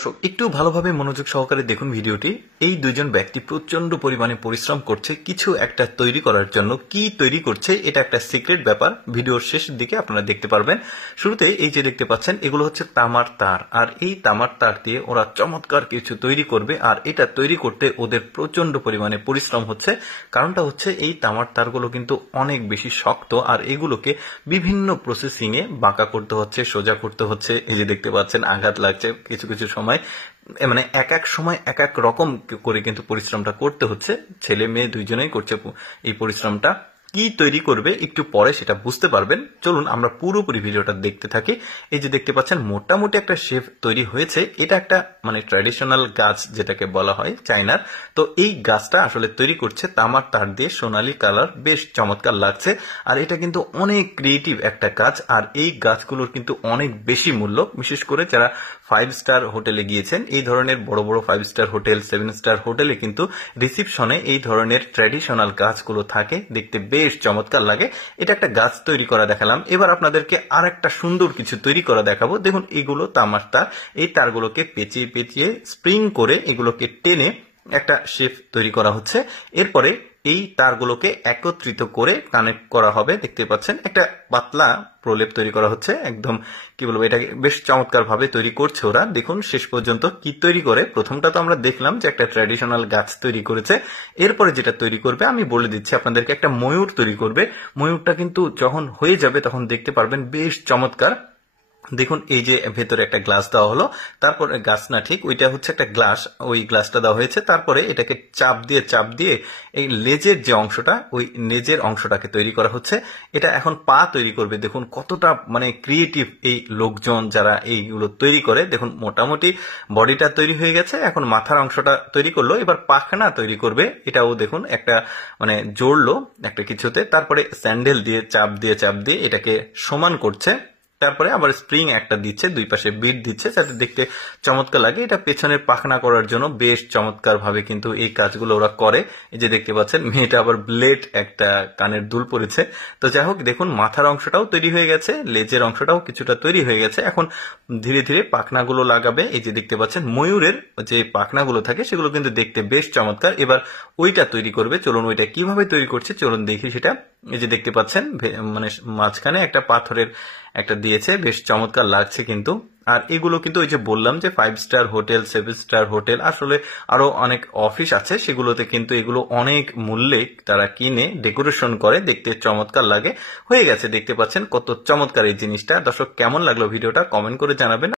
দর্শক একটু ভালোভাবে মনোযোগ সহকারে দেখুন ভিডিওটি। এই দুইজন ব্যক্তি প্রচন্ড পরিমাণে পরিশ্রম করছে কিছু একটা তৈরি করার জন্য। কি তৈরি করছে এটা একটা সিক্রেট ব্যাপার, ভিডিওর শেষের দিকে আপনারা দেখতে পারবেন। শুরুতে এই যে দেখতে পাচ্ছেন এগুলো হচ্ছে তামার তার, আর এই তামার তার দিয়ে ওরা চমৎকার কিছু তৈরি করবে। আর এটা তৈরি করতে ওদের প্রচন্ড পরিমাণে পরিশ্রম হচ্ছে। কারণটা হচ্ছে এই তামার তারগুলো কিন্তু অনেক বেশি শক্ত, আর এগুলোকে বিভিন্ন প্রসেসিং এ বাঁকা করতে হচ্ছে, সোজা করতে হচ্ছে। এই যে দেখতে পাচ্ছেন আঘাত লাগছে কিছু কিছু সময়, মানে এক এক সময় এক এক রকম করে কিন্তু পরিশ্রমটা করতে হচ্ছে। ছেলে মেয়ে দুইজনেই করছে এই পরিশ্রমটা। কি তৈরি করবে একটু পরে সেটা বুঝতে পারবেন। চলুন আমরা পুরোপুরি ভিডিওটা দেখতে থাকি। এই যে দেখতে পাচ্ছেন মোটামুটি একটা শেপ তৈরি হয়েছে। এটা একটা মানে ট্র্যাডিশনাল গাছ যেটাকে বলা হয় চায়নার। তো এই গাছটা আসলে তৈরি করছে তামার তার দিয়ে, সোনালী কালার, বেশ চমৎকার লাগছে। আর এটা কিন্তু অনেক ক্রিয়েটিভ একটা কাজ, আর এই গাছগুলোর কিন্তু অনেক বেশি মূল্য। বিশেষ করে যারা 5 স্টার হোটেলে গিয়েছেন, এই ধরনের বড় বড় 5 স্টার হোটেল, 7 স্টার হোটেলে কিন্তু রিসিপশনে এই ধরনের ট্র্যাডিশনাল গাছগুলো থাকে, দেখতে বেশ চমৎকার লাগে। এটা একটা গাছ তৈরি করা দেখালাম। এবার আপনাদেরকে আর একটা সুন্দর কিছু তৈরি করা দেখাবো। দেখুন এগুলো তামার তার, এই তারগুলোকে পেঁচিয়ে পেঁচিয়ে স্প্রিং করে এগুলোকে টেনে একটা শেপ তৈরি করা হচ্ছে। এরপরে এই তারগুলোকে একত্রিত করে কানেক্ট করা হবে। দেখতে পাচ্ছেন একটা পাতলা প্রলেপ তৈরি করা হচ্ছে, একদম কি বলবো, এটাকে বেশ চমৎকার ভাবে তৈরি করছে ওরা। দেখুন শেষ পর্যন্ত কি তৈরি করে। প্রথমটা তো আমরা দেখলাম যে একটা ট্র্যাডিশনাল গাছ তৈরি করেছে। এরপরে যেটা তৈরি করবে আমি বলে দিচ্ছি আপনাদেরকে, একটা ময়ূর তৈরি করবে। ময়ূরটা কিন্তু যখন হয়ে যাবে তখন দেখতে পারবেন বেশ চমৎকার। দেখুন এই যে ভেতরে একটা গ্লাস দেওয়া হলো, তারপরে গাছ না ঠিক ওইটা হচ্ছে একটা গ্লাস, ওই গ্লাসটা দেওয়া হয়েছে। তারপরে এটাকে চাপ দিয়ে এই লেজের যে অংশটা, ওই লেজের অংশটাকে তৈরি করা হচ্ছে। এটা এখন পা তৈরি করবে। দেখুন কতটা মানে ক্রিয়েটিভ এই লোকজন যারা এইগুলো তৈরি করে। দেখুন মোটামুটি বডিটা তৈরি হয়ে গেছে, এখন মাথার অংশটা তৈরি করলো, এবার পাখনা তৈরি করবে। এটাও দেখুন একটা মানে জোড়লো একটা কিছুতে, তারপরে স্যান্ডেল দিয়ে চাপ দিয়ে এটাকে সমান করছে। তারপরে আবার স্প্রিং একটা দিচ্ছে, দুই পাশে বিট দিচ্ছে যাতে দেখতে চমৎকার লাগে। এটা পেছনের পাখনা করার জন্য বেশ চমৎকার ভাবে কিন্তু এই কাজগুলো ওরা করে। এই যে দেখতে পাচ্ছেন মেয়েটা আবার ব্লেড একটা কানের দুল পরেছে। তো যাই হোক দেখুন মাথার অংশটাও তৈরি হয়ে গেছে, লেজের অংশটাও কিছুটা তৈরি হয়ে গেছে। এখন ধীরে ধীরে পাখনাগুলো লাগাবে। এই যে দেখতে পাচ্ছেন ময়ূরের যে পাখনাগুলো থাকে সেগুলো কিন্তু দেখতে বেশ চমৎকার। এবার ওইটা তৈরি করবে। চলুন ওইটা কিভাবে তৈরি করছে চলুন দেখি সেটা। এই যে দেখতে পাচ্ছেন মানে মাঝখানে একটা পাথরের একটা দিয়েছে, বেশ চমৎকার লাগছে কিন্তু। আর এগুলো কিন্তু ওই যে বললাম যে 5 স্টার হোটেল, 7 স্টার হোটেল, আসলে আরো অনেক অফিস আছে, সেগুলোতে কিন্তু এগুলো অনেক মূল্যে তারা কিনে ডেকোরেশন করে, দেখতে চমৎকার লাগে। হয়ে গেছে দেখতে পাচ্ছেন কত চমৎকার এই জিনিসটা। দর্শক কেমন লাগলো ভিডিওটা কমেন্ট করে জানাবেন।